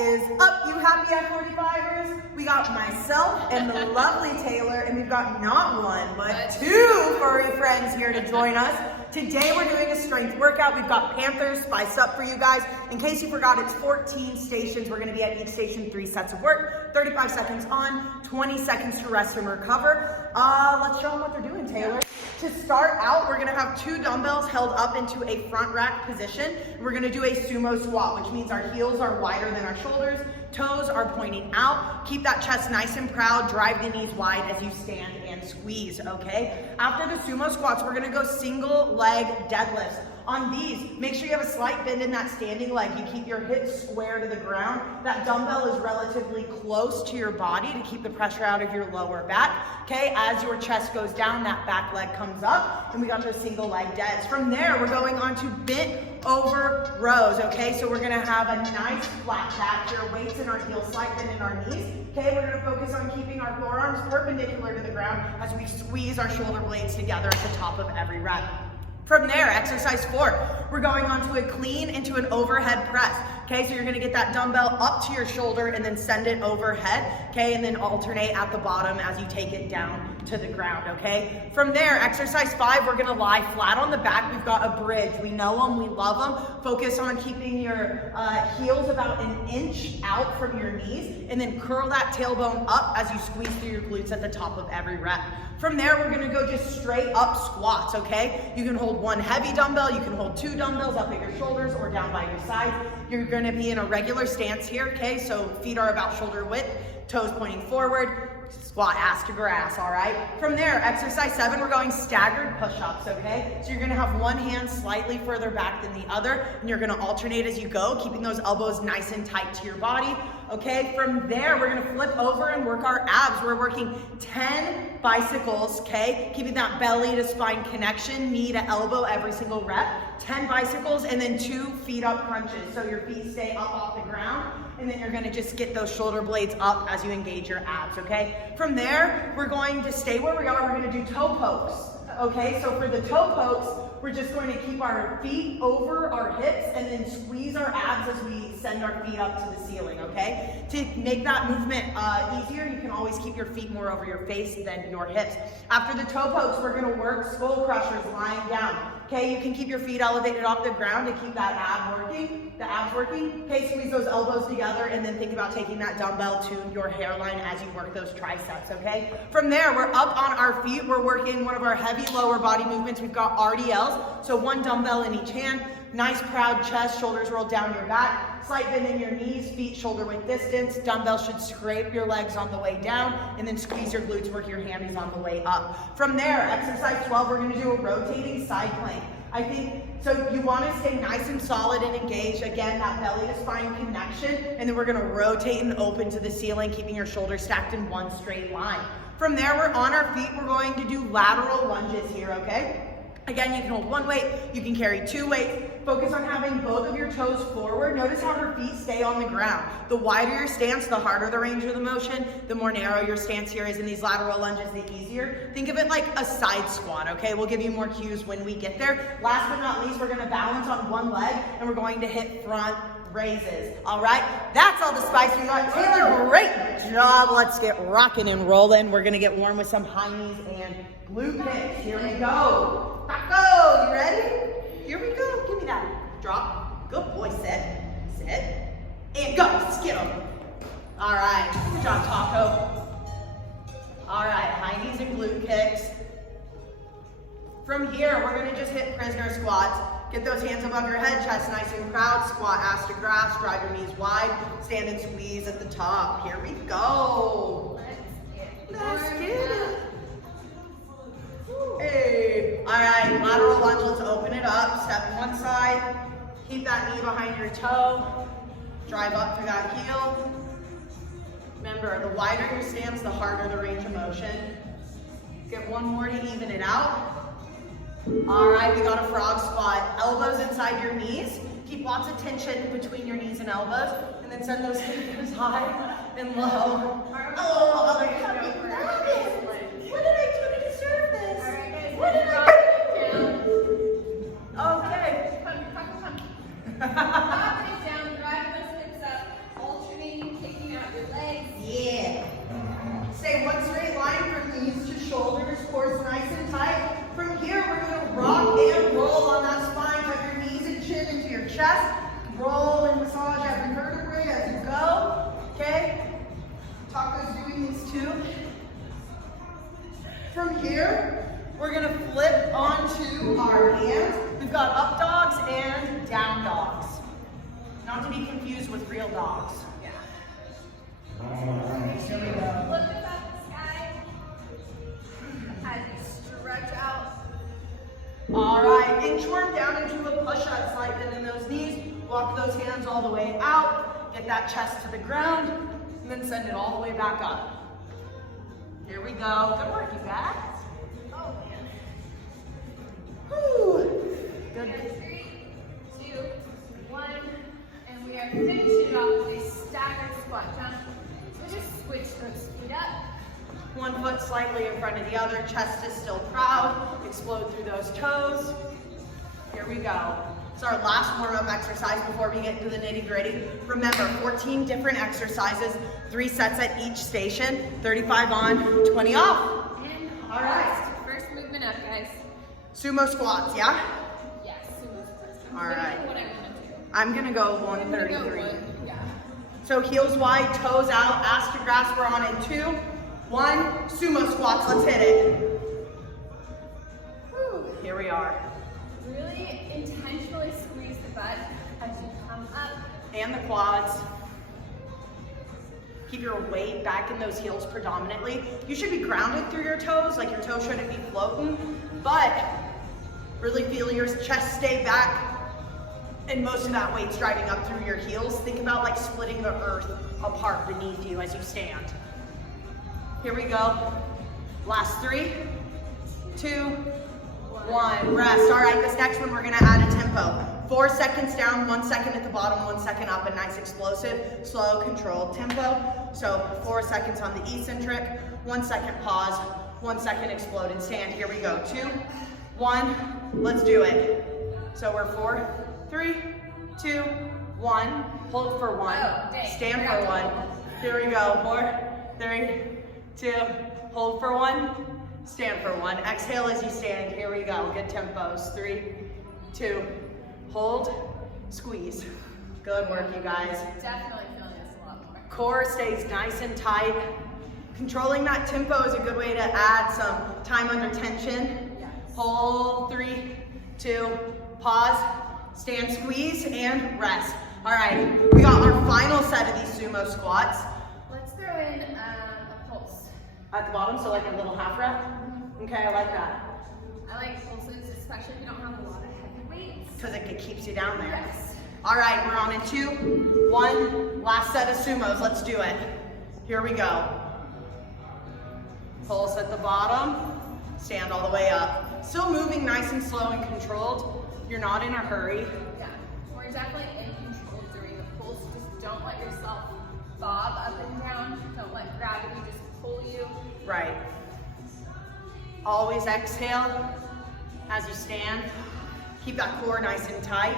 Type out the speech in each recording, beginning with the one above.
is up, you happy F45ers? We got myself and the lovely Taylor, and we've got not one, but two furry friends here to join us. Today we're doing a strength workout. We've got Panthers spiced up for you guys. In case you forgot, it's 14 stations. We're gonna be at each station 3 sets of work, 35 seconds on, 20 seconds to rest and recover. Let's show them what they're doing, Taylor. To start out, we're gonna have 2 dumbbells held up into a front rack position. We're gonna do a sumo squat, which means our heels are wider than our shoulders, toes are pointing out. Keep that chest nice and proud, drive the knees wide as you stand and squeeze, okay? After the sumo squats, we're gonna go single leg deadlifts. On these, make sure you have a slight bend in that standing leg. You keep your hips square to the ground. That dumbbell is relatively close to your body to keep the pressure out of your lower back. Okay, as your chest goes down, that back leg comes up, and we got those single leg deads. From there, we're going on to bent over rows, okay? So we're gonna have a nice flat back here, weights in our heels, slight bend in our knees. Okay, we're gonna focus on keeping our forearms perpendicular to the ground as we squeeze our shoulder blades together at the top of every rep. From there, exercise 4, we're going on to a clean into an overhead press. Okay, so you're gonna get that dumbbell up to your shoulder and then send it overhead, okay, and then alternate at the bottom as you take it down to the ground, okay? From there, exercise 5, we're gonna lie flat on the back. We've got a bridge. We know them, we love them. Focus on keeping your heels about an inch out from your knees, and then curl that tailbone up as you squeeze through your glutes at the top of every rep. From there, we're gonna go just straight up squats, okay? You can hold 1 heavy dumbbell, you can hold 2 dumbbells up at your shoulders or down by your sides. You're gonna be in a regular stance here, okay? So feet are about shoulder width, toes pointing forward, squat ass to grass, all right? From there, exercise 7, we're going staggered push-ups, okay? So you're gonna have one hand slightly further back than the other, and you're gonna alternate as you go, keeping those elbows nice and tight to your body, okay? From there, we're gonna flip over and work our abs. We're working 10 bicycles, okay? Keeping that belly to spine connection, knee to elbow every single rep. 10 bicycles, and then 2 feet up crunches. So your feet stay up off the ground, and then you're gonna just get those shoulder blades up as you engage your abs, okay? From there, we're going to stay where we are. We're gonna do toe pokes, okay? So for the toe pokes, we're just going to keep our feet over our hips and then squeeze our abs as we send our feet up to the ceiling, okay? To make that movement easier, you can always keep your feet more over your face than your hips. After the toe pokes, we're gonna work skull crushers lying down. Okay, you can keep your feet elevated off the ground to keep that abs working. Okay, squeeze those elbows together and then think about taking that dumbbell to your hairline as you work those triceps, okay? From there, we're up on our feet. We're working one of our heavy lower body movements. We've got RDLs, so 1 dumbbell in each hand. Nice proud chest, shoulders rolled down your back. Slight bend in your knees, feet shoulder width distance. Dumbbell should scrape your legs on the way down, and then squeeze your glutes, work your hammies on the way up. From there, exercise 12, we're gonna do a rotating side plank. I think, so you wanna stay nice and solid and engaged. Again, that belly to spine connection, and then we're gonna rotate and open to the ceiling, keeping your shoulders stacked in one straight line. From there, we're on our feet. We're going to do lateral lunges here, okay? Again, you can hold 1 weight, you can carry 2 weights. Focus on having both of your toes forward. Notice how her feet stay on the ground. The wider your stance, the harder the range of the motion. The more narrow your stance here is in these lateral lunges, the easier. Think of it like a side squat, okay? We'll give you more cues when we get there. Last but not least, we're gonna balance on 1 leg, and we're going to hip front raises, all right? That's all the spice we got. Taylor, great job. Let's get rocking and rolling. We're gonna get warm with some high knees and glute kicks. Here we go. Go, you ready? Here we go, give me that. Drop, good boy, sit, and go, skid 'em. All right, good job, Taco. All right, high knees and glute kicks. From here, we're gonna just hit prisoner squats. Get those hands above your head, chest nice and proud, squat ass to grass, drive your knees wide, stand and squeeze at the top. Here we go. Let's get it. Hey, all right, lateral lunge, let's open it up. Step one side, keep that knee behind your toe, drive up through that heel. Remember, the wider your stance, the harder the range of motion. Get 1 more to even it out. All right, we got a frog squat. Elbows inside your knees. Keep lots of tension between your knees and elbows, and then send those hips high and low. Oh, other hand. What did I do to deserve this? All right, guys. What did I do? Okay. Come. Drop it down, drive those hips up, alternate. knees with real dogs. Yeah. Here we go. Look up at the sky as you stretch out. All right, inchworm down into a push-up, slide bend in those knees, walk those hands all the way out, get that chest to the ground, and then send it all the way back up. Here we go. Good work, you guys. Oh man. Whew. Good. 3, 2, 1, and we are finishing off with a staggered squat jump. So just switch those feet up. One foot slightly in front of the other, chest is still proud, explode through those toes. Here we go. It's our last warm-up exercise before we get into the nitty-gritty. Remember, 14 different exercises, 3 sets at each station, 35 on, 20 off. And all right. First movement up, guys. Sumo squats, yeah? Yes, sumo squats. All right. What I want to do. I'm gonna go I'm gonna go 133. yeah. So heels wide, toes out, ass to grass, we're on in 2, 1, sumo squats, let's hit it. Whew. Here we are. Really intentionally squeeze the butt as you come up. And the quads. Keep your weight back in those heels predominantly. You should be grounded through your toes, like your toes shouldn't be floating, but really feel your chest stay back, and most of that weight's driving up through your heels. Think about like splitting the earth apart beneath you as you stand. Here we go. Last 3, 2, 1. Rest. All right, this next one we're gonna add a tempo. 4 seconds down, 1 second at the bottom, 1 second up, a nice explosive, slow, controlled tempo. So 4 seconds on the eccentric, 1 second pause, 1 second explode and stand. Here we go. 2, 1, let's do it. So we're 4, 3, 2, 1. Hold for 1. Stand for 1. Here we go. 4, 3, 2. Hold for 1. Stand for 1. Exhale as you stand. Here we go. Good tempos. 3, 2. Hold. Squeeze. Good work, you guys. Definitely feeling this a lot more. Core stays nice and tight. Controlling that tempo is a good way to add some time under tension. Yes. Hold. 3, 2. Pause. Stand, squeeze, and rest. All right, we got our final set of these sumo squats. Let's throw in a pulse. At the bottom, so like a little half rep? Okay, I like that. I like pulses, especially if you don't have a lot of heavy weights. Because it keeps you down there. Yes. All right, we're on in 2, 1. Last set of sumos, let's do it. Here we go. Pulse at the bottom, stand all the way up. Still moving nice and slow and controlled. You're not in a hurry. Yeah, we're definitely in control during the pulse. Just don't let yourself bob up and down. Don't let gravity just pull you. Right. Always exhale as you stand. Keep that core nice and tight.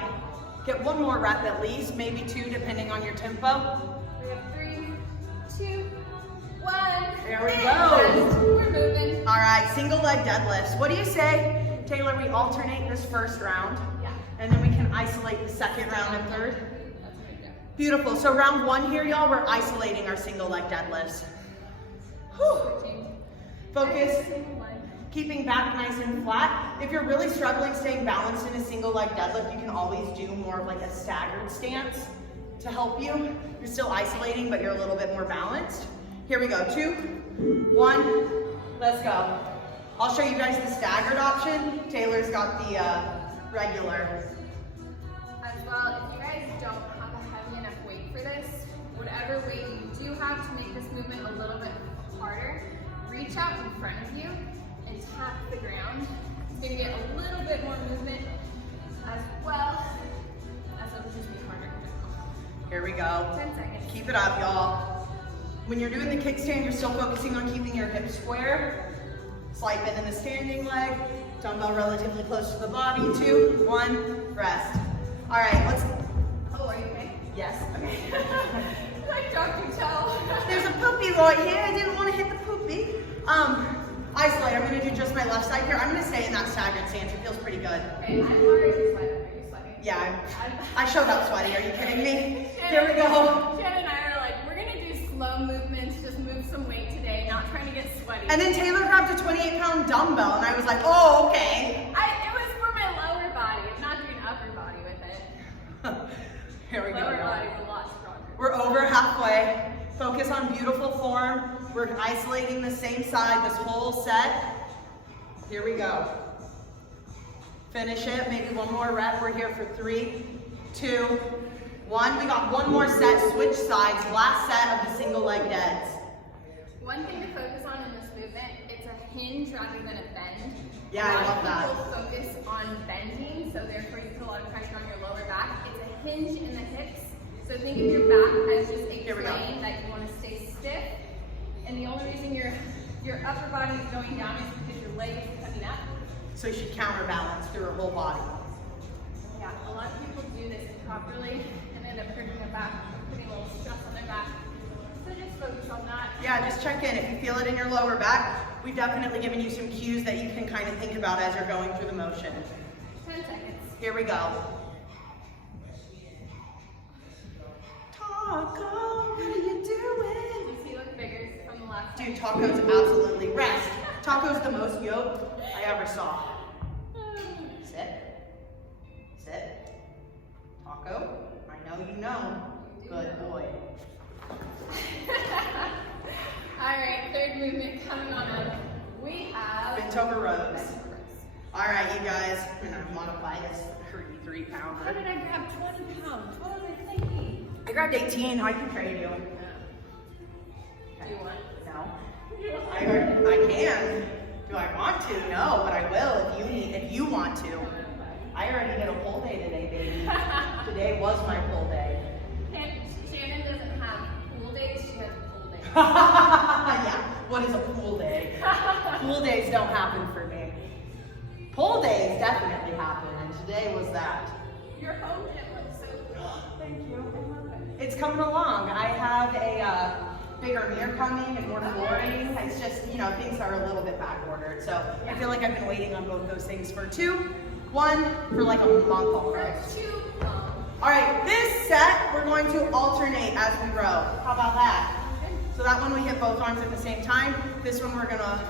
Get 1 more rep at least, maybe 2 depending on your tempo. We have 3, 2, 1. There we go. We're moving. All right, single leg deadlifts. What do you say, Taylor, we alternate this first round? Yeah. And then we can isolate the second round and third? That's what we do. Beautiful. So round 1 here, y'all, we're isolating our single leg deadlifts. Whew. Focus. Keeping back nice and flat. If you're really struggling staying balanced in a single leg deadlift, you can always do more of like a staggered stance to help you. You're still isolating, but you're a little bit more balanced. Here we go. 2, 1, let's go. I'll show you guys the staggered option. Taylor's got the regular. As well, if you guys don't have a heavy enough weight for this, whatever weight you do have to make this movement a little bit harder, reach out in front of you and tap the ground. It's going to get a little bit more movement as well as it'll just be harder. Here we go. 10 seconds. Keep it up, y'all. When you're doing the kickstand, you're still focusing on keeping your hips square. Slight bend in the standing leg. Dumbbell relatively close to the body. 2, 1, rest. All right, let's. Oh, are you okay? Yes. Okay. Like Dr. Chow. There's a poopy right here. I didn't want to hit the poopy. Isolate. I'm going to do just my left side here. I'm going to stay in that staggered stance. It feels pretty good. Okay, I'm already sweating. Are you sweating? Yeah, I showed up sweaty. Are you kidding me? Here we go. Jen and I are like, we're going to do slow movements, just move some weight today, not trying to get sweaty. And then Taylor grabbed a 28-pound dumbbell, and I was like, oh, okay. It was for my lower body, not doing upper body with it. Here we go. Lower body is a lot halfway. Focus on beautiful form. We're isolating the same side this whole set. Here we go. Finish it, maybe one more rep. We're here for 3, 2, 1. We got one more set, switch sides. Last set of the single leg deads. One thing to focus on in this movement, it's a hinge rather than a bend. Yeah, I love that. A lot of people focus on bending, so therefore you put a lot of pressure on your lower back. It's a hinge in the hips. So think of your back as just a plane that you want to stay stiff. And the only reason your upper body is going down is because your leg is coming up. So you should counterbalance through her whole body. Yeah, a lot of people do this improperly and end up hurting their back, putting a little stress on their back. So just focus on that. Yeah, just check in. If you feel it in your lower back, we've definitely given you some cues that you can kind of think about as you're going through the motion. 10 seconds. Here we go. Taco, what are you doing? You see, look bigger from the left. Dude, Taco's absolutely rest. Taco's the most yoked I ever saw. Sit. Sit. Taco, I know you know. Good boy. Alright, third movement coming on up. We have Bent over rows. Alright, you guys, I'm gonna modify this 33 pounder. How did I grab 20 pounds? What was I thinking? I grabbed 18, I can trade you. Do you want? No. I can. Do I want to? No, but I will if you want to. I already did a pull day today, baby. Today was my pull day. And Shannon doesn't have pool days, she has pull days. Yeah, what is a pool day? Pool days don't happen for me. Pull days definitely happen, and today was that. Your home gym looks so cool. Thank you. It's coming along. I have a bigger mirror coming and more flooring. It's just, you know, things are a little bit back ordered. So I feel like I've been waiting on both those things for 1 for like a month almost. All right, this set, we're going to alternate as we row. How about that? So that one we hit both arms at the same time. This one we're gonna.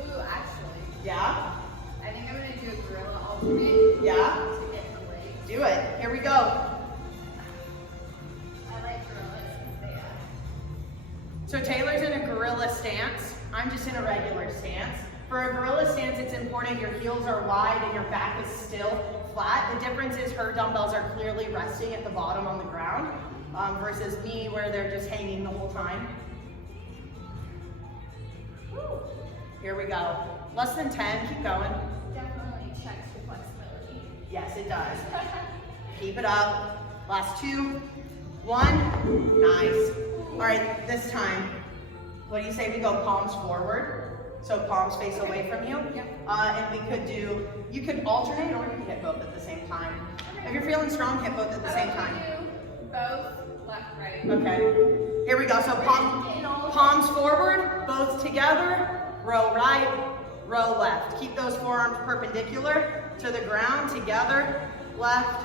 Ooh, actually. Yeah? I think I'm gonna do a gorilla alternate. Yeah? To get the legs. Do it. Here we go. I like gorillas because they So Taylor's in a gorilla stance. I'm just in a regular stance. For a gorilla stance, it's important your heels are wide and your back is still flat. The difference is her dumbbells are clearly resting at the bottom on the ground versus me where they're just hanging the whole time. Woo. Here we go. Less than 10, keep going. definitely checks your flexibility. Yes, it does. Keep it up. Last 2, 1, nice. All right, this time, what do you say we go palms forward? So palms face away from you. Yep. And we could do, you could alternate or you can hit both at the same time. If you're feeling strong, hit both at the same time. Do both, left, right. Okay. Here we go. So palms forward, both together, row right, row left. Keep those forearms perpendicular to the ground, together, left,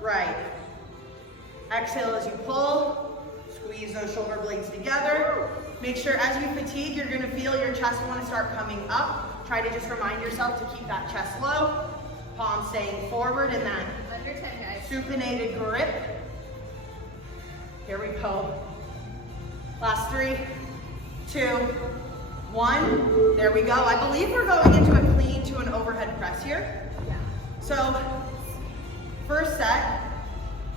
right. Exhale as you pull. Squeeze those shoulder blades together. Make sure as you fatigue, you're gonna feel your chest want to start coming up. Try to just remind yourself to keep that chest low. Palms staying forward in that Under 10, guys. supinated grip. Here we go. Last 3, 2, 1. There we go. I believe we're going into a clean to an overhead press here. Yeah. So, first set.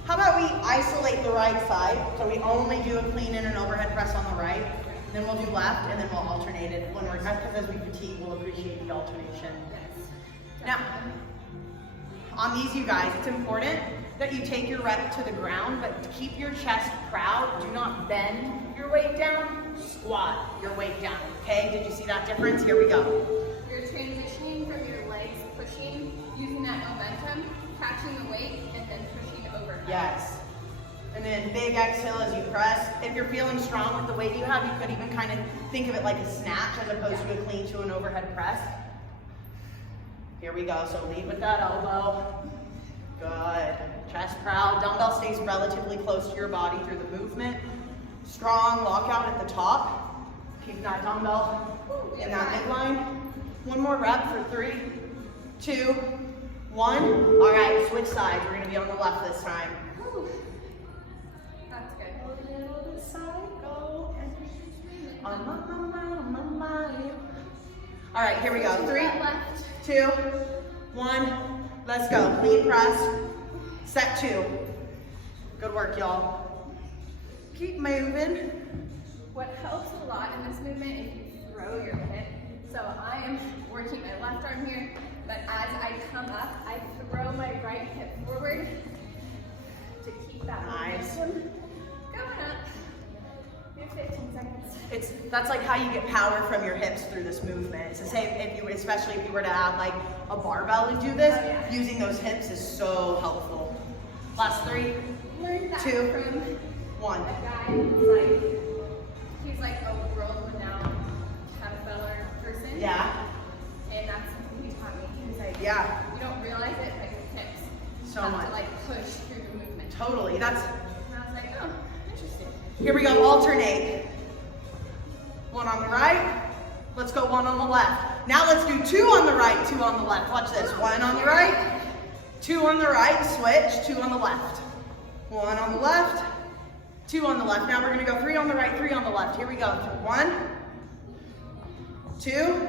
How about we isolate the right side? So we only do a clean and an overhead press on the right. Then we'll do left, and then we'll alternate it when we're done, because as we fatigue, we'll appreciate the alternation. Yes. Now, on these, you guys, it's important that you take your rep to the ground, but keep your chest proud. Do not bend your weight down. Squat your weight down, okay? Did you see that difference? Here we go. You're transitioning from your legs pushing, using that momentum, catching the weight, and then pushing over. Yes. And then big exhale as you press. If you're feeling strong with the weight you have, you could even kind of think of it like a snatch as opposed to a clean to an overhead press. Here we go. So lead with that elbow. Good. Chest proud. Dumbbell stays relatively close to your body through the movement. Strong lockout at the top. Keep that dumbbell in that midline. One more rep for 3, 2, 1. All right, switch sides. We're going to be on the left this time. That's good. A little bit All right, here we go. 3, Left. 2, 1. Let's go. Clean press. Set 2. Good work, y'all. Keep moving. What helps a lot in this movement is you throw your hip. So I am working my left arm here, but as I come up, I throw my right hip forward to keep that momentum going up. You have 15 seconds. That's like how you get power from your hips through this movement. It's the same especially if you were to add like a barbell and do this, using those hips is so helpful. Last 3, Learned that 2, from 1. a guy who's he's like a world-renowned caterpillar person. Yeah. And that's something he taught me. He's like, Yeah. you don't realize it, but your hips So have much. to like push through the movement. Totally. And I was like, oh, interesting. Here we go, alternate. 1 on the right, let's go 1 on the left. Now let's do 2 on the right, 2 on the left. Watch this, 1 on the right, 2 on the right, switch, 2 on the left. 1 on the left, 2 on the left. Now we're gonna go 3 on the right, 3 on the left. Here we go, 1, 2,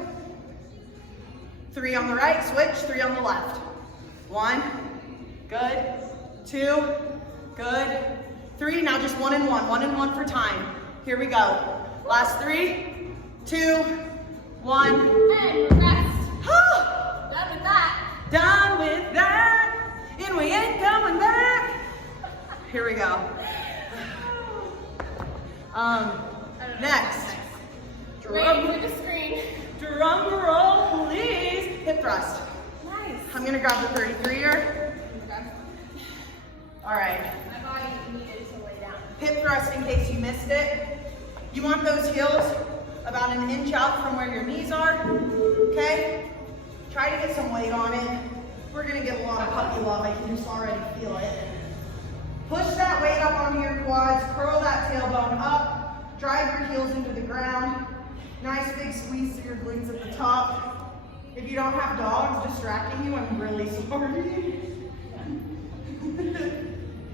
3 on the right, switch, 3 on the left. 1, good, 2, good, 3, now just 1 and 1, 1 and 1 for time. Here we go. Last 3, 2, 1. And rest. Done with that. Done with that, and we ain't going back. Here we go. Next. Ready for the screen. Drum roll, please. Hip thrust. Nice. I'm gonna grab the 33er. All right. My body needed to lay down. Hip thrust in case you missed it. You want those heels about an inch out from where your knees are, okay? Try to get some weight on it. We're gonna get a lot of puppy love, I can just already feel it. Push that weight up onto your quads, curl that tailbone up, drive your heels into the ground. Nice big squeeze to your glutes at the top. If you don't have dogs distracting you, I'm really sorry.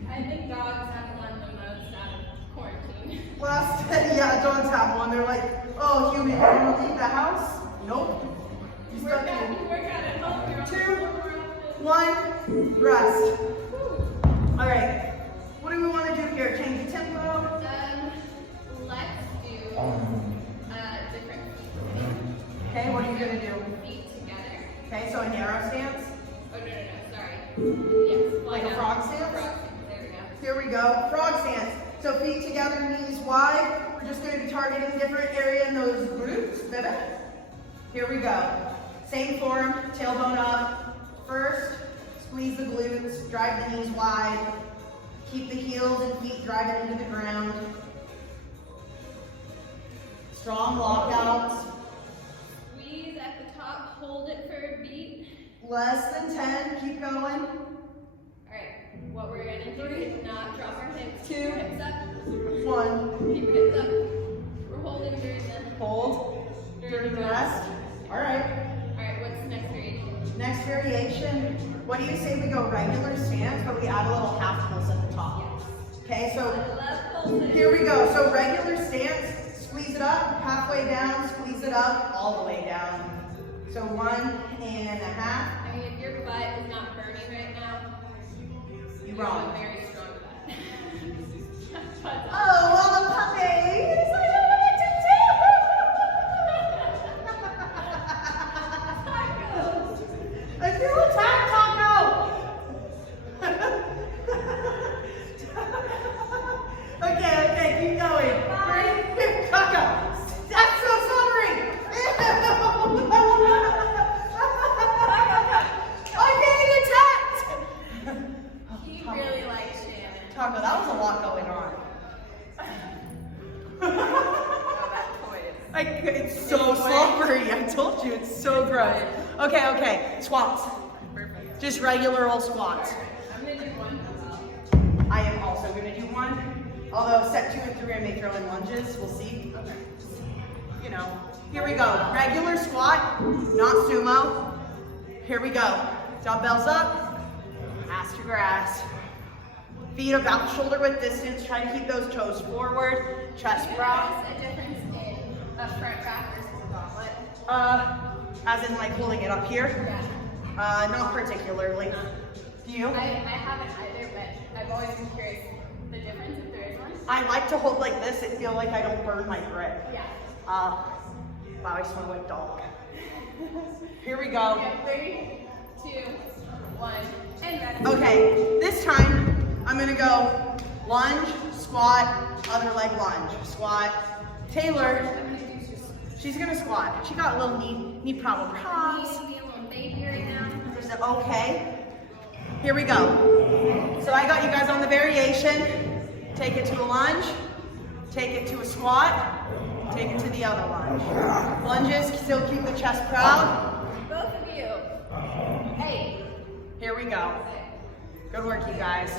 I think dogs have won the most out of quarantine. Yeah, dogs have one. They're like, oh, human, you want to leave the house? Nope. You Work stuck out in. at home. You're 2, 1, rest. All right. What do we want to do here? Change the tempo? Let's do different Okay, what are you going to do? feet together. Okay, so a narrow stance? Oh, no, sorry. Yes, Like a frog stance? Frog stance, there we go. Here we go. Frog stance. So feet together, knees wide. We're just going to be targeting a different area in those glutes. Here we go. Same form, tailbone up. First, squeeze the glutes, drive the knees wide. Keep the heels and feet driving into the ground. Strong lockouts. Squeeze at the top, hold it for a beat. Less than 10, keep going. Alright, what we're gonna do is not drop our hips. 2, Keep your hips up. 1. Keep your hips up. We're holding during the Hold during the rest. All right. Alright, what's the next variation? Next variation, what do you say we go regular stance, but we add a little half pulse at the top? Okay, so I love pulses. here we go. So regular stance, squeeze it up, halfway down, squeeze it up, all the way down. So 1.5. I mean, if your butt is not burning right now, You you wrong. have a very strong butt. Oh, well, the puppies, I don't know what to do. I feel attacked, Taco. Okay, keep going. Here, Taco. I'm so sorry. I'm getting attacked. He really likes Shannon. Taco, that was a lot going on. Oh, that toy is It's so slippery. I told you, it's so gross. Okay. Squats. perfect. Just regular old squats. I'm gonna do one as well. I am also going to do one. Although set 2 and 3, I may throw in lunges. We'll see. Okay. You know. Here we go. Regular squat, not sumo. Here we go. Dumbbells up. Ass to grass. Feet about shoulder width distance. Try to keep those toes forward. Chest broad. Notice a difference in A front rack versus a gauntlet? As in like holding it up here? Yeah. Not particularly. Do you? I haven't either, but I've always been curious the difference if there is one. I like to hold like this and feel like I don't burn my grip. Yeah. Wow, I just want to went dog. Here we go. Okay, 3, 2, 1, and rest. Okay, this time I'm gonna go lunge, squat, other leg lunge, squat. Taylor, she's gonna squat. She got a little knee problem. Needs to be a little baby right now. Okay. Here we go. So I got you guys on the variation. Take it to a lunge, take it to a squat, take it to the other lunge. Lunges, still keep the chest proud. Both of you. Hey. Here we go. Good work, you guys.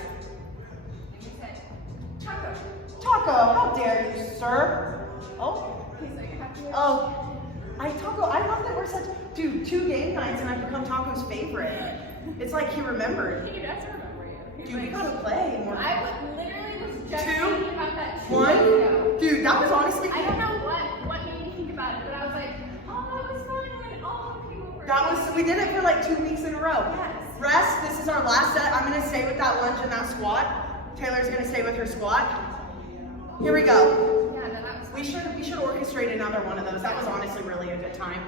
Taco. Taco, how dare you, sir? Oh. He's like, I have to. Oh. Taco, I love that we're such, dude, 2 game nights and I've become Taco's favorite. It's like he remembered. He does remember you. He's Dude, we like, gotta play more. I would literally was just 2, thinking about that 2 1. days ago. Dude, that was honestly. I don't know what made me think about it, but I was like, oh, it was fun when all came over. That was, we did it for like 2 weeks in a row. Yes. Rest, this is our last set. I'm gonna stay with that lunge and that squat. Taylor's gonna stay with her squat. Here we go. Yeah, no, that was We should orchestrate another one of those. That was honestly really a good time.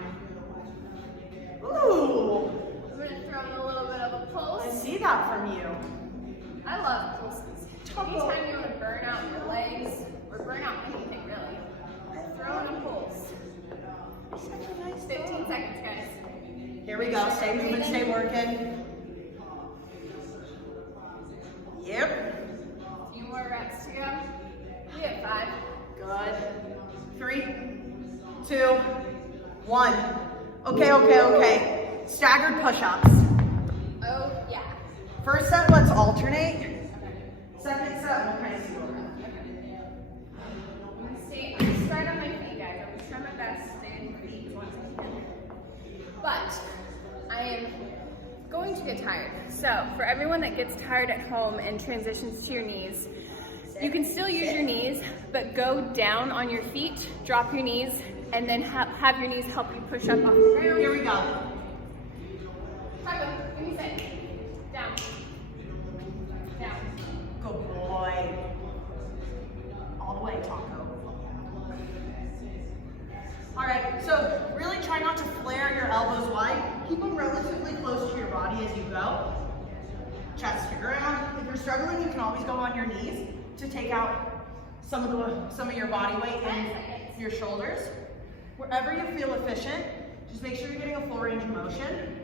Ooh, I'm gonna throw in a little bit of a pulse. I see that from you. I love pulses. Anytime you want to burn out your legs, or burn out anything really, throw in a pulse. 15 seconds, guys. Here we go. Stay moving, stay working. Yep. A few more reps to go. We have 5. Good. 3, 2, 1. Okay. Staggered push-ups. Oh, yeah. First set, let's alternate. Second set, we'll kind of see what we're doing. I'm gonna start on my feet, guys. I'm gonna try my best to stay on my feet as long as I can. But I am going to get tired. So for everyone that gets tired at home and transitions to your knees, you can still use your knees, but go down on your feet, drop your knees, and then have your knees help you push up off the ground. Here we go. Taco, give me a sec. Down. Down. Good boy. All the way, Taco. All right, so really try not to flare your elbows wide. Keep them relatively close to your body as you go. Chest to ground. If you're struggling, you can always go on your knees to take out some of your body weight and your shoulders. Wherever you feel efficient, just make sure you're getting a full range of motion.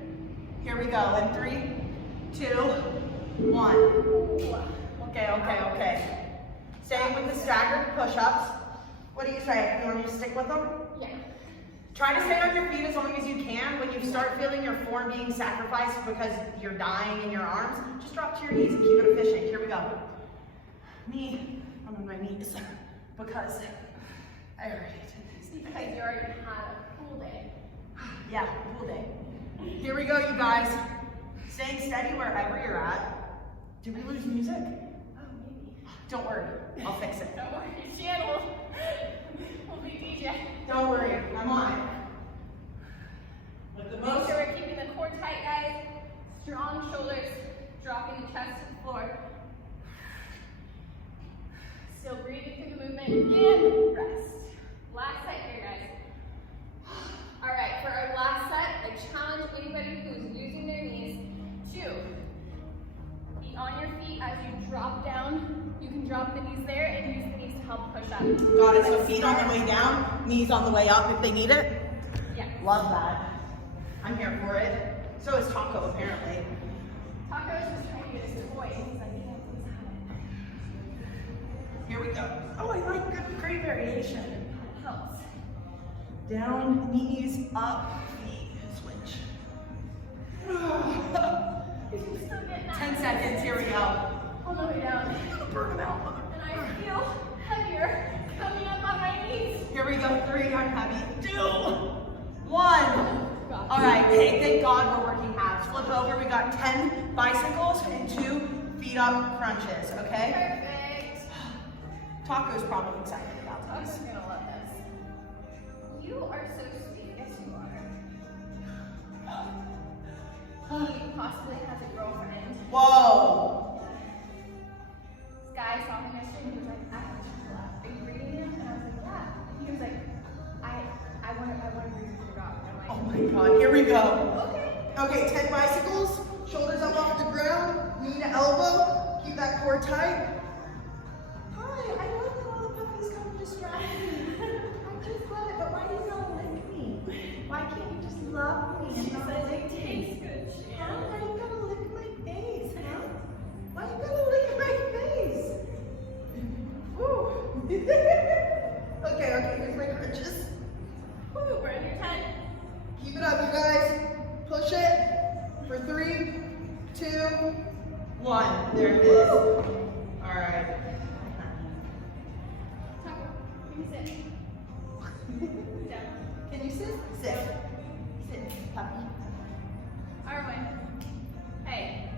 Here we go. In 3, 2, 1. Okay. Staying with the staggered push-ups. What do you say? You want me to stick with them? Yeah. Try to stay on your feet as long as you can. When you start feeling your form being sacrificed because you're dying in your arms, just drop to your knees and keep it efficient. Here we go. I'm on my knees because I already did this. Because you already had a pool day. Yeah, pool day. Here we go, you guys. Staying steady wherever you're at. Did we lose music? Oh, maybe. Don't worry, I'll fix it. Don't worry, Jan will be DJ. Don't worry, I'm on it. With the Make most. sure we're keeping the core tight, guys. Strong shoulders, dropping the chest to the floor. Still breathing through the movement and rest. Last set here, guys. All right, for our last set, I challenge anybody who's using their knees to be on your feet as you drop down. You can drop the knees there and use the knees to help push up. Got it, so feet on the way down, knees on the way up if they need it. Yeah. Love that. I'm here for it. So is Taco, apparently. Taco's just trying to get his toy. He's like, yeah, please have it. Here we go. Oh, I like good, great variation. Helps. Down, knees, up, feet, switch. You can still get that. 10 seconds, here we go. All the way down. Burn them out, mother. And I feel heavier coming up on my knees. Here we go, 3, I'm heavy. 2, 1. All right, hey, thank God we're working halves. Flip over, we got 10 bicycles and 2 feet up crunches, okay? Perfect. Taco's probably excited about Taco's this. gonna love this. You are so sweet. Yes, you are. He possibly has a girlfriend. Whoa. This guy saw him yesterday and he was like, I have a chocolate. Are you breeding him? And I was like, yeah. And he was like, I want to breed with your dog. And I'm like, Oh my God, here we go. okay. Okay, 10 bicycles, shoulders up off the ground, knee to elbow, keep that core tight. Hi, I love that all the puppies come and distract me. I just love it, but why do you not lick me? Why can't you just love me and not lick me? Tastes good, Huh? Why you gotta lick my face, huh? Why you gotta lick my face? Woo. Okay, here's my crunches. Woo, we're under 10. Keep it up, you guys. Push it for 3, 2, 1. There it is. All right. Taco, can you sit? Down. Can you sit? Sit. Sit, puppy. Arwen. Hey.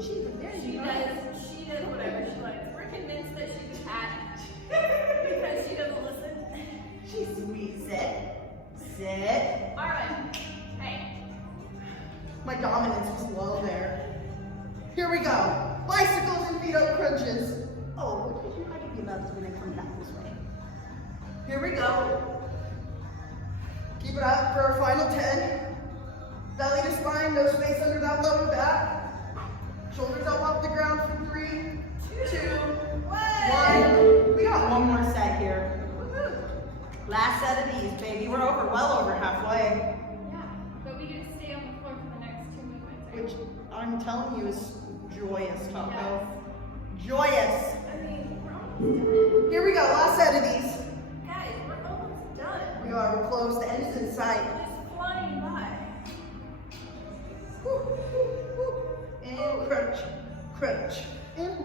She does whatever she likes. We're convinced that she's a cat because she doesn't listen. She's sweet. Sit. Sit. Arwen. Hey. My dominance was low there. Here we go. Bicycles and feet up crunches. Oh, what did you like to be loved when I come back this way? Here we go. Keep it up for our final 10. Belly to spine, no space under that lower back. Shoulders up off the ground for 3, 2, 1. We got one more set here. Last set of these, baby. We're well over halfway. Yeah, but we get to stay on the floor for the next 2 movements. Right? Which I'm telling you is joyous, Taco. Yes. Joyous. I mean, we're almost done. Here we go, last set of these. Guys, we're almost done. We are, we're close, the end is in sight. Just flying by. And crunch, crunch. And So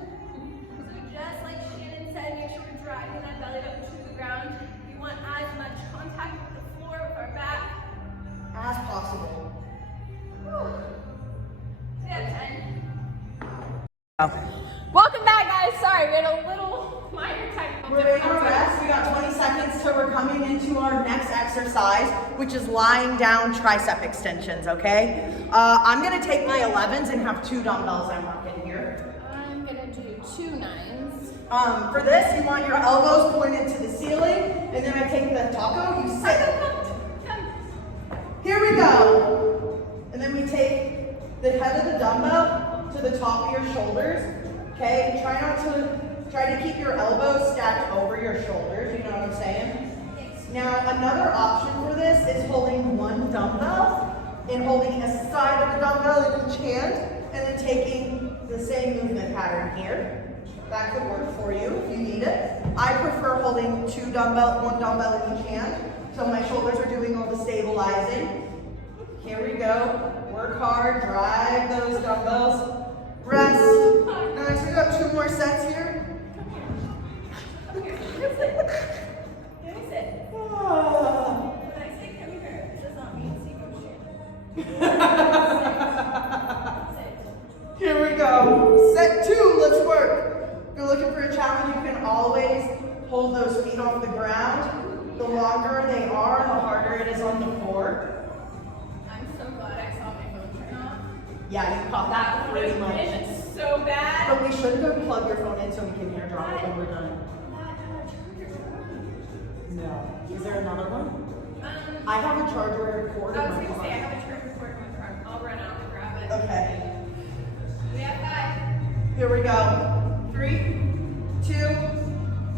just like Shannon said, make sure we're driving that belly up to the ground. We want as much contact with the floor, with our back. as possible. We have 10. Welcome back, guys. Sorry, we had a little minor technical We're ready to difficulty. rest. We got 20 seconds till we're coming into our next exercise, which is lying down tricep extensions, okay? I'm gonna take my 11s and have 2 dumbbells I'm working here. I'm gonna do 2 9s. For this, you want your elbows pointed to the ceiling, and then I take the taco, you sit. Here we go. And then we take the head of the dumbbell to the top of your shoulders, okay? Try to keep your elbows stacked over your shoulders, you know what I'm saying? Yes. Now, another option for this is holding one dumbbell and holding a side of the dumbbell in each hand, and then taking the same movement pattern here. That could work for you if you need it. I prefer holding one dumbbell in each hand, so my shoulders are doing all the stabilizing. Here we go. Work hard, drive those dumbbells. Rest. Nice, we got 2 more sets here. Come here. Let me sit. Ah. When I say come here, it does not mean sit. Here we go. Set 2, let's work. If you're looking for a challenge, you can always hold those feet off the ground. The longer they are, the harder it is on the core. I'm so glad I saw my phone turn off. Yeah, you caught that pretty much. It's so bad. But we should go plug your phone in so we can hear drop it when we're done. No. Is there another one? I have a charger cord in I was my going to say, I car. have a charger cord in my car. I'll run out and grab it. Okay. We have 5. Here we go. 3, 2,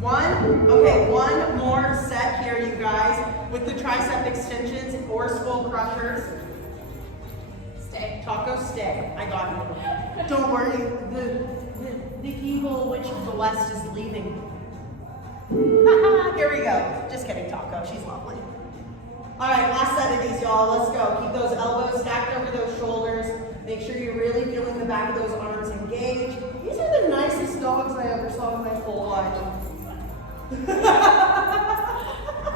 1. Okay, one more set here, you guys, with the tricep extensions or skull crushers. Stay. Taco, stay. I got you. Don't worry. The evil witch of the west is leaving. Here we go. Just kidding, Taco. She's lovely. All right, last set of these, y'all. Let's go. Keep those elbows stacked over those shoulders. Make sure you're really feeling the back of those arms engaged. These are the nicest dogs I ever saw in my whole life.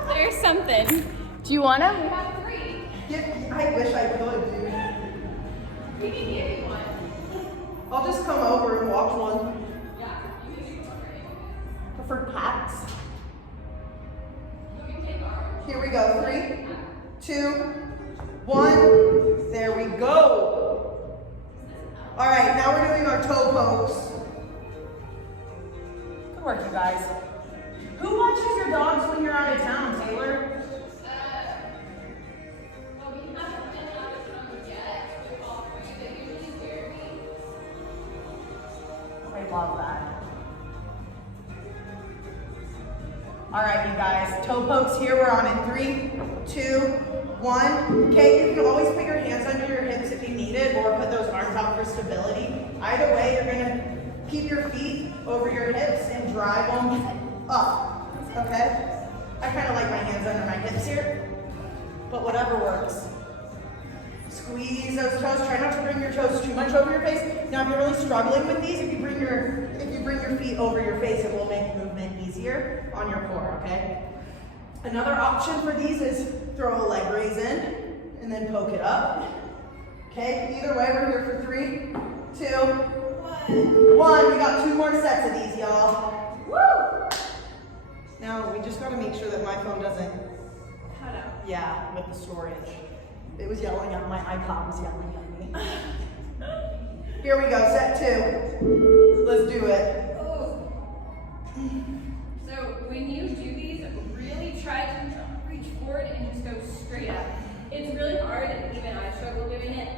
There's something. Do you want them? We have 3. I wish I could, dude. We can give you one. I'll just come over and watch one. Yeah, you can do one, right? Prefer cats. Here we go. 3, 2, 1. There we go. All right, now we're doing our toe pokes. Good work, you guys. Who watches your dogs when you're out of town, Taylor? Well, we haven't been out of town yet with all three, but usually Jeremy. I love that. All right, you guys, toe pokes here. We're on in 3, 2, 1. Okay, you can always put your hands under your hips if you need it, or put those arms out for stability. Either way, you're gonna keep your feet over your hips and drive them up, okay? I kind of like my hands under my hips here, but whatever works. Squeeze those toes. Try not to bring your toes too much over your face. Now, if you're really struggling with these, if you bring your feet over your face, it will make movement easier on your core, okay? Another option for these is throw a leg raise in and then poke it up. Okay, either way, we're here for 3, 2, 1. We got 2 more sets of these, y'all. Woo! Now, we just gotta make sure that my phone doesn't Cut out. yeah, with the storage. It was yelling at my iPod was yelling at me. Here we go, set 2. Let's do it. Oh. So when you do these, really try to reach forward and just go straight up. It's really hard, and even I struggle doing it,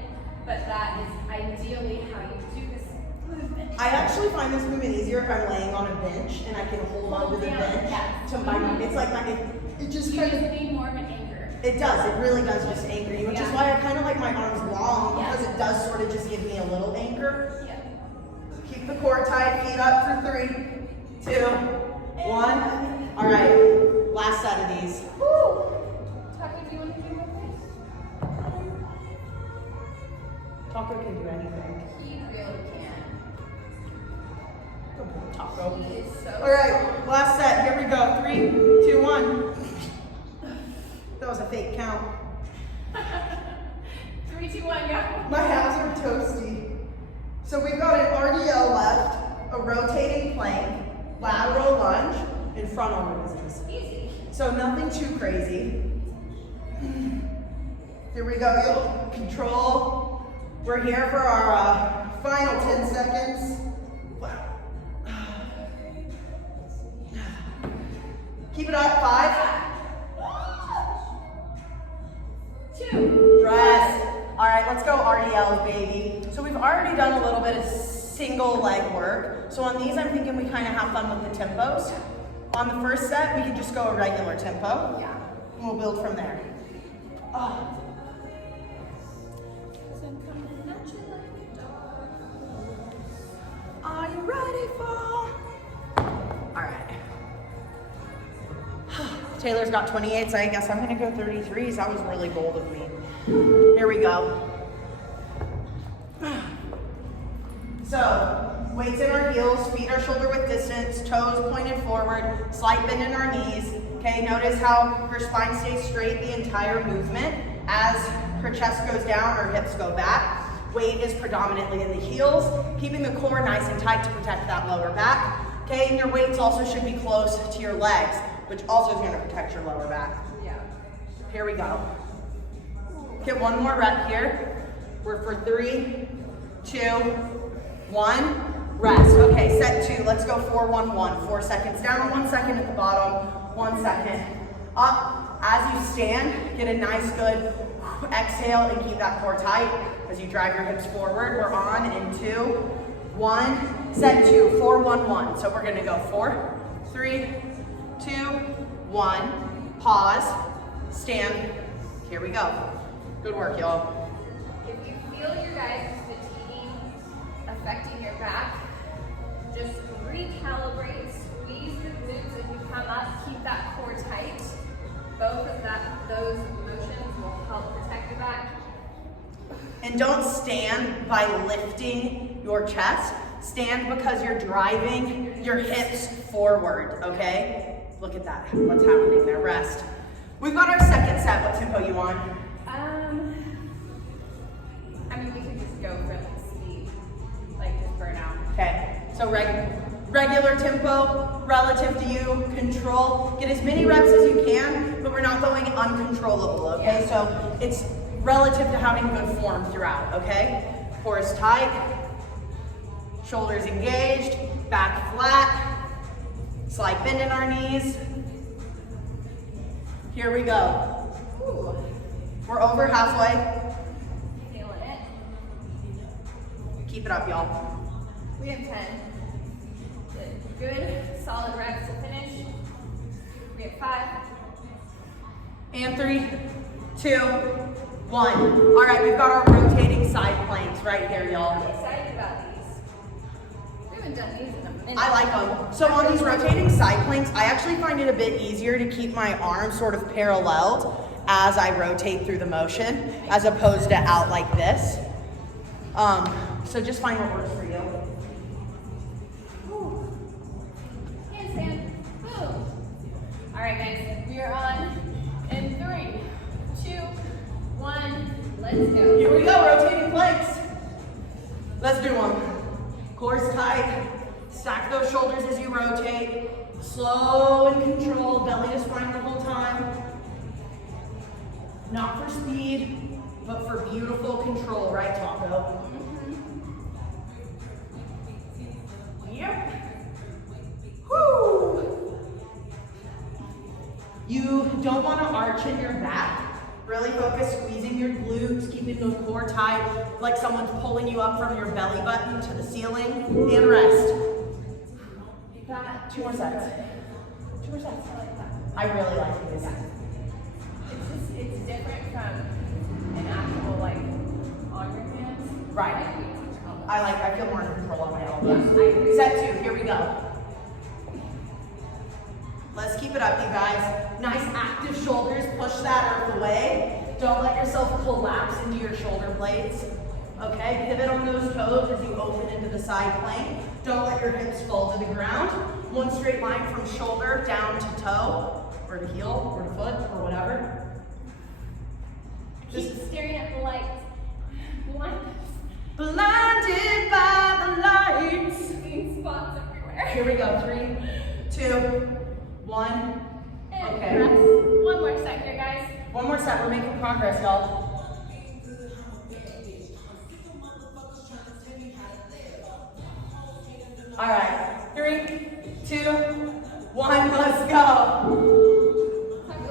but that is ideally how you do this movement. I actually find this movement easier if I'm laying on a bench and I can hold on to the bench to my, it's like it just You kind just of, need more of an anchor. it does, it really does just anchor you, which is why I kind of like my arms long, because it does sort of just give me a little anchor. Yeah. Keep the core tight, feet up for 3, 2, 1. All right, last set of these. Woo! Taco, do you want to do more things? Taco can do anything. He really can. Good boy, Taco. He is so All right, last set. Here we go. 3, 2, 1. That was a fake count. 3, 2, 1, go. My hands are toasty. So we've got an RDL left, a rotating plank, lateral lunge, and frontal raises. Easy. So nothing too crazy. Here we go. You'll control. We're here for our final 10 seconds. Keep it up. 5. 2. Rest. All right, let's go RDLs, baby. So we've already done a little bit of single leg work. So on these, I'm thinking we kind of have fun with the tempos. On the first set, we can just go a regular tempo. Yeah. And we'll build from there. Oh. Are you ready for? All right. Taylor's got 28, so I guess I'm gonna go 33s. That was really bold of me. Here we go. So, weights in our heels, feet are shoulder width distance, toes pointed forward, slight bend in our knees. Okay, notice how her spine stays straight the entire movement. As her chest goes down, her hips go back. Weight is predominantly in the heels, keeping the core nice and tight to protect that lower back. Okay, and your weights also should be close to your legs, which also is gonna protect your lower back. Yeah. Here we go. Get one more rep here. We're for 3, 2, 1. Rest. Okay, set 2. Let's go 4, 1, 1. 4 seconds down, 1 second at the bottom, 1 second up. As you stand, get a nice good exhale and keep that core tight as you drive your hips forward. We're on in 2, 1. Set 2. 4, 1, 1. So we're gonna go 4, 3, 2, 1. Pause. Stand. Here we go. Good work, y'all. If you feel your guys' fatiguing affecting your back, just recalibrate, squeeze the glutes as you come up, keep that core tight. Both of those motions will help protect your back. And don't stand by lifting your chest. Stand because you're driving your hips forward, okay? Look at that, what's happening there, rest. We've got our second set. What tempo you want? I mean, we could just go really speed, like just burn out. Okay, so regular regular tempo relative to you, control. Get as many reps as you can, but we're not going uncontrollable, okay? So it's relative to having good form throughout, okay? Core is tight, shoulders engaged, back flat, slight bend in our knees. Here we go. Ooh. We're over halfway. Feeling it. Keep it up, y'all. We have 10. Good, solid reps to finish. We have 5. And 3, 2, 1. All right, we've got our rotating side planks right here, y'all. I'm excited about these. We haven't done these in a minute. I like them. So on these rotating side planks, I actually find it a bit easier to keep my arms sort of paralleled as I rotate through the motion, as opposed to out like this. So just find what works for you. Handstand. Boom. All right, guys, we are on in 3, 2, 1. Let's go. Here we go, rotating planks. Let's do one. Core's tight. Stack those shoulders as you rotate. Slow and controlled, belly to spine the whole time. Not for speed, but for beautiful control, right, Taco? Yep. Woo! You don't want to arch in your back. Really focus squeezing your glutes, keeping the core tight, like someone's pulling you up from your belly button to the ceiling, and rest. That 2 more sets. 2 more sets. I like that. I really like this. It's different from an actual like on your hands. Right. I feel more in control of my elbows. Yeah, I agree. Set 2, here we go. Let's keep it up, you guys. Nice active shoulders, push that earth away. Don't let yourself collapse into your shoulder blades. Okay, pivot on those toes as you open into the side plank. Don't let your hips fall to the ground. One straight line from shoulder down to toe, or to heel, or to foot, or whatever. Keep staring at the lights. Blinded by the lights. Seeing spots everywhere. Here we go, 3, 2, 1. And Okay. rest. One more set here, guys. One more set, we're making progress, y'all. All right, 3, 2, 1, let's go.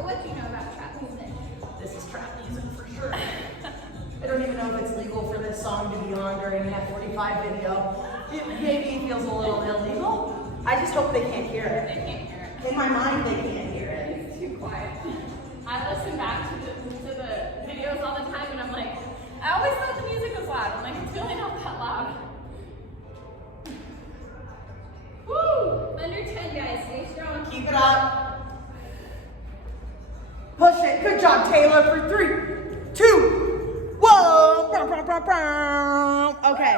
What do you know about trap music? This is trap music for sure. I don't even know if it's legal for this song to be on during that 45 video. It maybe feels a little illegal. I just hope they can't hear it. They can't hear it. In my mind, they can't hear it. It's too quiet. I listen back to the videos all the time and I'm like, I always thought the music was loud. I'm like, it's really not that loud. Woo! Under 10, guys. Stay strong. Keep it up. Push it. Good job, Taylor, for 3, 2, 1. Okay.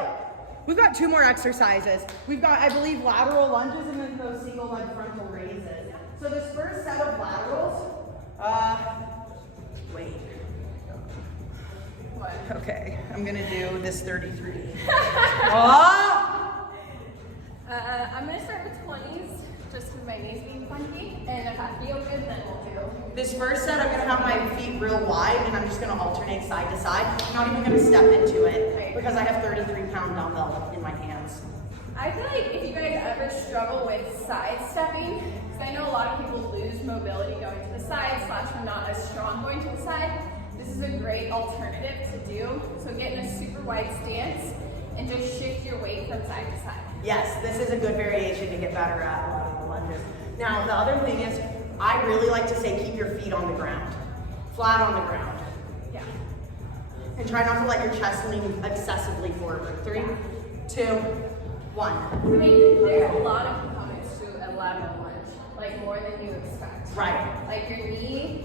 We've got 2 more exercises. We've got, I believe, lateral lunges and then those single leg frontal raises. So this first set of laterals, wait. What? Okay, I'm gonna do this 33. Oh! I'm gonna start with 20s, just with my knees being funky. And if I feel good, then we'll do. This first set, I'm gonna have my feet real wide and I'm just gonna alternate side to side. I'm not even gonna step into it because I have 33-pound dumbbell in my hands. I feel like if you guys ever struggle with side stepping, because I know a lot of people lose mobility going to the side, / are not as strong going to the side, this is a great alternative to do. So get in a super wide stance and just shift your weight from side to side. Yes, this is a good variation to get better at lunges. Now, the other thing is, I really like to say keep your feet on the ground, flat on the ground. Yeah. And try not to let your chest lean excessively forward. 3, 2, 1. I mean, there's a lot of components to a lateral lunge, like more than you expect. Right. Like your knee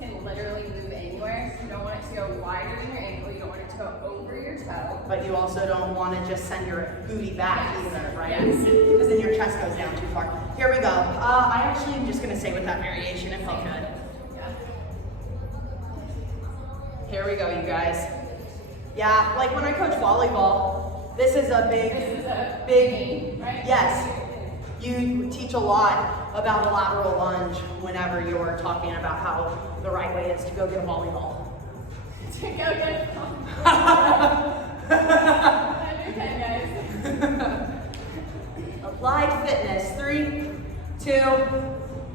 can literally move anywhere. So you don't want it to go wider than your ankle. You don't want it to go over your toe. But you also don't want to just send your booty back either, right? Yes. Because then your chest goes down too far. Here we go. I actually am just going to say with that variation if I could. Yeah. Here we go, you guys. Yeah, like when I coach volleyball, this is a big, This is a big, knee, right? yes. You teach a lot about a lateral lunge whenever you're talking about how the right way is to go get a volleyball. To go get a volleyball. Guys. Applied fitness. 3, 2,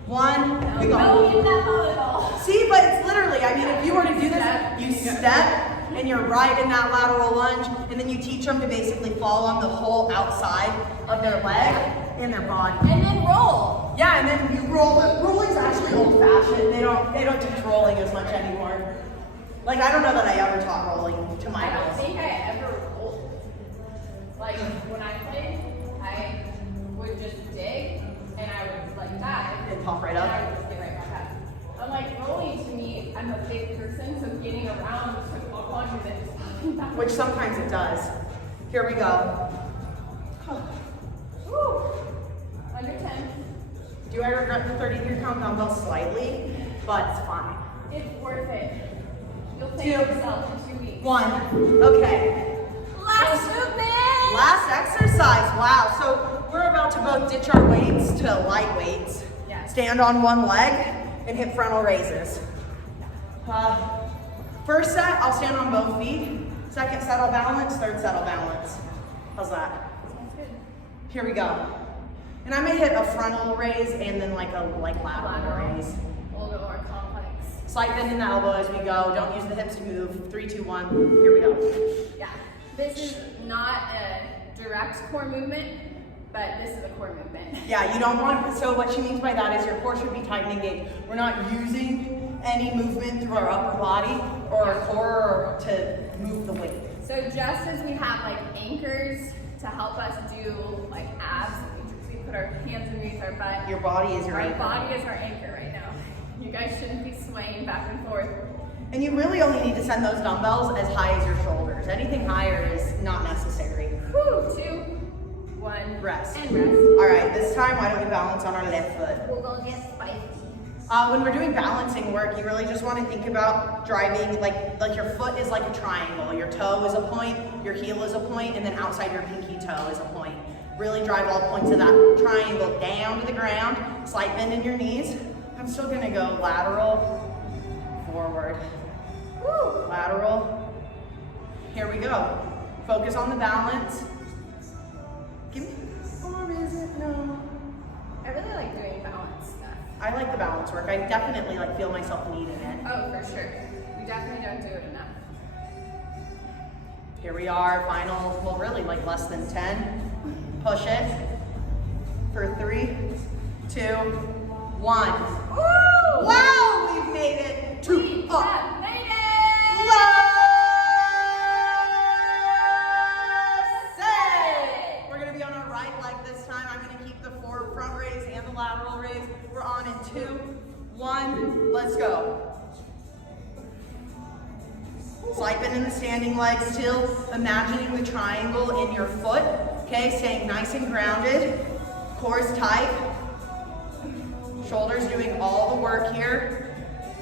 1. We go. Go get that volleyball. See, but it's literally, I mean, if you were to do this, you step and you're right in that lateral lunge, and then you teach them to basically fall on the whole outside of their leg and their body. And then roll. Yeah, and then you roll. Rolling's actually old-fashioned. They don't teach rolling as much anymore. Like, I don't know that I ever taught rolling to my I don't house. think I ever rolled. Like, when I played, I would just dig, and I would, like, dive. And pop right And I up. would just get right back up. I'm like, rolling to me, I'm a big person, so getting around took more longer than just popping back. Which sometimes it does. Here we go. Woo! Under 10. Do I regret the 33 pound dumbbell slightly? But it's fine. It's worth it. You'll thank 2, yourself in 2 weeks. 1. Okay. Last movement! Last exercise. Wow. So we're about to both ditch our weights to light weights. Yes. Stand on one leg and hip frontal raises. First set, I'll stand on both feet. Second set, I'll balance. Third set, I'll balance. How's that? Sounds good. Here we go. And I may hit a frontal raise and then like a lateral raise. A little bit more complex. Slight bend in the elbow as we go. Don't use the hips to move. 3, 2, 1. Here we go. Yeah. This is not a direct core movement, but this is a core movement. Yeah, you don't want, so what she means by that is your core should be tight and engaged. We're not using any movement through our upper body or our core to move the weight. So just as we have like anchors to help us do like abs, we put our hands underneath our butt. Your body is your Our anchor. body is our anchor right now. You guys shouldn't be swaying back and forth. And you really only need to send those dumbbells as high as your shoulders. Anything higher is not necessary. Whew, 2, 1, Rest. and rest. All right, this time, why don't we balance on our left foot? We're gonna get spicy. When we're doing balancing work, you really just want to think about driving, like your foot is like a triangle. Your toe is a point, your heel is a point, and then outside your pinky toe is a point. Really drive all points of that triangle down to the ground. Slight bend in your knees. I'm still gonna go lateral, forward, Woo. lateral. Here we go. Focus on the balance. Give me, or is it no? I really like doing balance stuff. I like the balance work. I definitely like feel myself needing it. Oh, for sure. We definitely don't do it enough. Here we are, final, well really like less than 10. Push it for 3, 2, 1. Woo! Wow, we've made it. 2 We up. have made it! Say. We're gonna be on our right leg this time. I'm gonna keep the forward front raise and the lateral raise. We're on in 2, 1, let's go. Slight bend in the standing leg, still imagining the triangle in your foot. Okay, staying nice and grounded. Core is tight. Shoulders doing all the work here.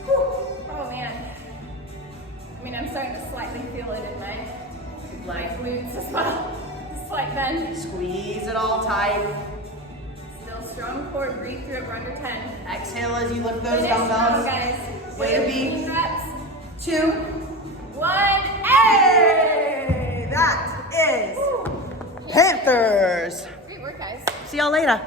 Whew. Oh man. I mean, I'm starting to slightly feel it in my glutes as well. Slight bend. Squeeze it all tight. Still strong core. Breathe through it. We're under 10. Exhale as you lift those Finish strong, dumbbells. guys. Way to be. 15 reps. 2. 1. Hey! That is Woo. Panthers. Great work, guys. See y'all later.